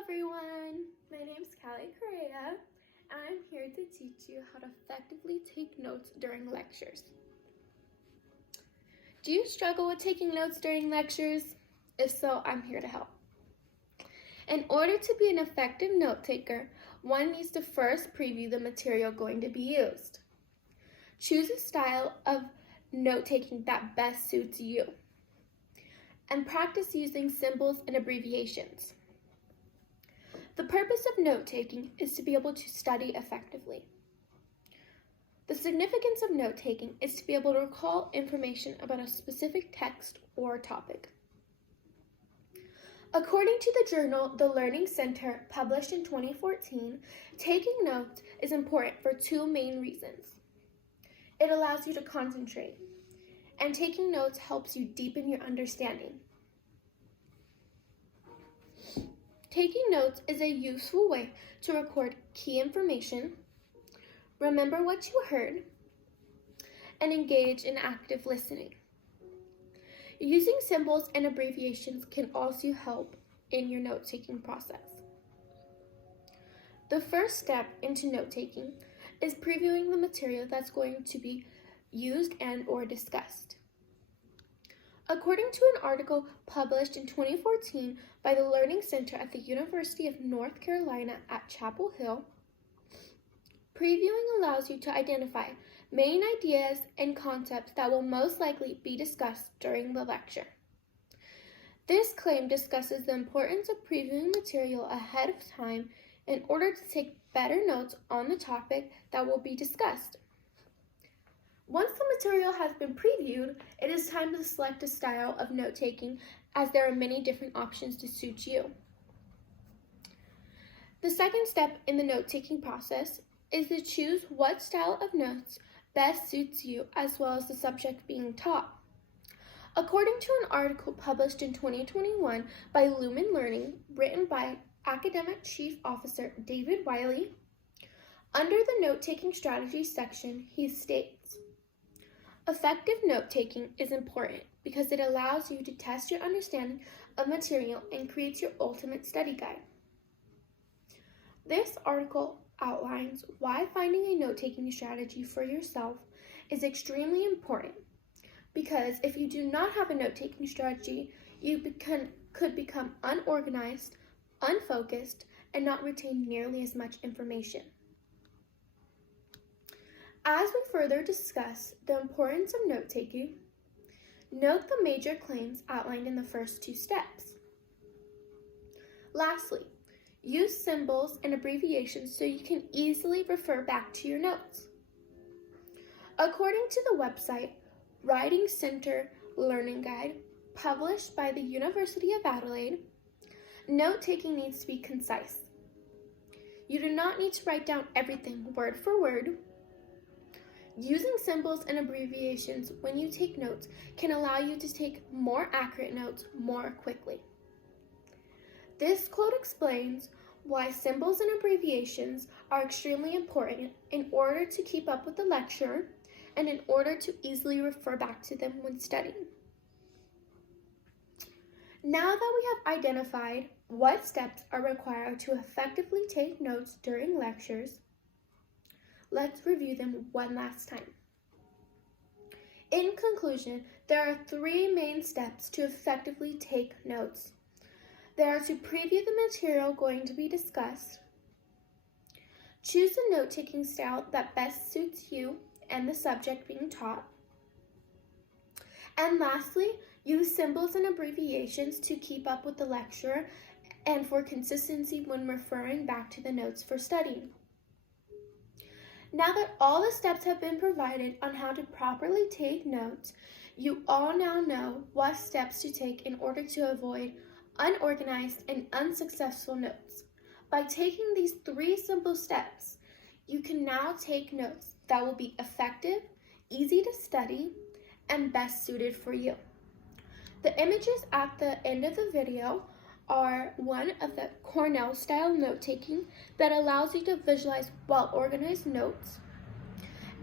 everyone, my name is Callie Correa, and I'm here to teach you how to effectively take notes during lectures. Do you struggle with taking notes during lectures? If so, I'm here to help. In order to be an effective note taker, one needs to first preview the material going to be used. Choose a style of note taking that best suits you, and practice using symbols and abbreviations. The purpose of note-taking is to be able to study effectively. The significance of note-taking is to be able to recall information about a specific text or topic. According to the journal The Learning Center, published in 2014, taking notes is important for two main reasons. It allows you to concentrate, and taking notes helps you deepen your understanding. Taking notes is a useful way to record key information, remember what you heard, and engage in active listening. Using symbols and abbreviations can also help in your note-taking process. The first step into note-taking is previewing the material that's going to be used and/or discussed. According to an article published in 2014 by the Learning Center at the University of North Carolina at Chapel Hill, previewing allows you to identify main ideas and concepts that will most likely be discussed during the lecture. This claim discusses the importance of previewing material ahead of time in order to take better notes on the topic that will be discussed. Once the material has been previewed, it is time to select a style of note-taking, as there are many different options to suit you. The second step in the note-taking process is to choose what style of notes best suits you as well as the subject being taught. According to an article published in 2021 by Lumen Learning, written by Academic Chief Officer David Wiley, under the note-taking strategy section, he states, "Effective note-taking is important because it allows you to test your understanding of material and creates your ultimate study guide." This article outlines why finding a note-taking strategy for yourself is extremely important, because if you do not have a note-taking strategy, you could become unorganized, unfocused, and not retain nearly as much information. As we further discuss the importance of note-taking, note the major claims outlined in the first two steps. Lastly, use symbols and abbreviations so you can easily refer back to your notes. According to the website Writing Center Learning Guide, published by the University of Adelaide, note-taking needs to be concise. You do not need to write down everything word for word. Using symbols and abbreviations when you take notes can allow you to take more accurate notes more quickly. This quote explains why symbols and abbreviations are extremely important in order to keep up with the lecture and in order to easily refer back to them when studying. Now that we have identified what steps are required to effectively take notes during lectures, let's review them one last time. In conclusion, there are three main steps to effectively take notes. They are to preview the material going to be discussed, choose a note-taking style that best suits you and the subject being taught, and lastly, use symbols and abbreviations to keep up with the lecturer and for consistency when referring back to the notes for studying. Now that all the steps have been provided on how to properly take notes, you all now know what steps to take in order to avoid unorganized and unsuccessful notes. By taking these three simple steps, you can now take notes that will be effective, easy to study, and best suited for you. The images at the end of the video are one of the Cornell style note-taking that allows you to visualize well-organized notes.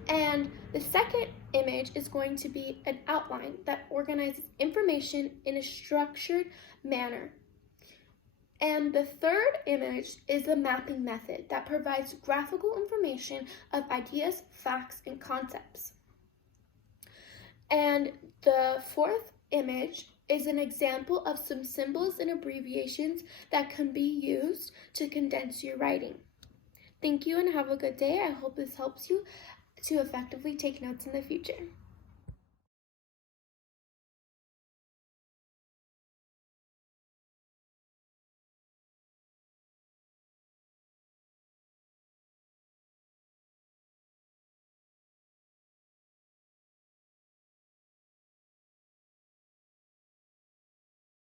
And the second image is going to be an outline that organizes information in a structured manner. And the third image is the mapping method that provides graphical information of ideas, facts, and concepts. And the fourth image is an example of some symbols and abbreviations that can be used to condense your writing. Thank you and have a good day. I hope this helps you to effectively take notes in the future.